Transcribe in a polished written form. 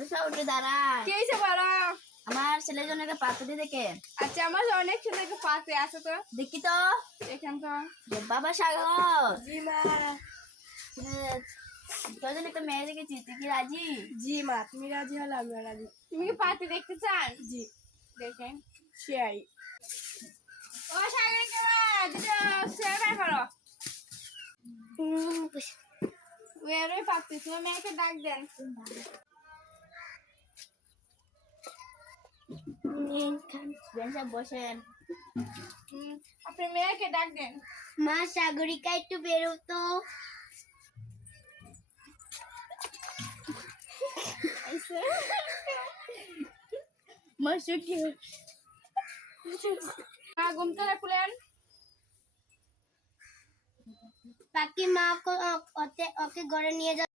উঠে দাঁড়ায়। কি হয়েছে বলো? আমার ছেলের জন্য একটা পাত্র দিয়ে দেখে। আচ্ছা, আমার অনেক ছেলেকে পাতে আছে তো, দেখি তো। দেখেন তো। বাবা সাগর, জি মা। তোর জন্য একটা মেয়ে দেখেছি, তুই কি রাজি? জি মা, তুমি রাজি হলে আমি রাজি। তুমি কি পাতে দেখতে চান? জি। দেখেন শেয়াই। ও সাগরিকা মা, দুটো শেয়ার বাই করো। ওই পাতে তোমার মেয়েকে ডাক দেন। বসেন। আপনি মেয়েকে ডাক দেন। মা সাগরিকা একটু বেরো তো। ঘুম থেকে খুলেন। বাকি মা ওকে ঘরে নিয়ে যাও।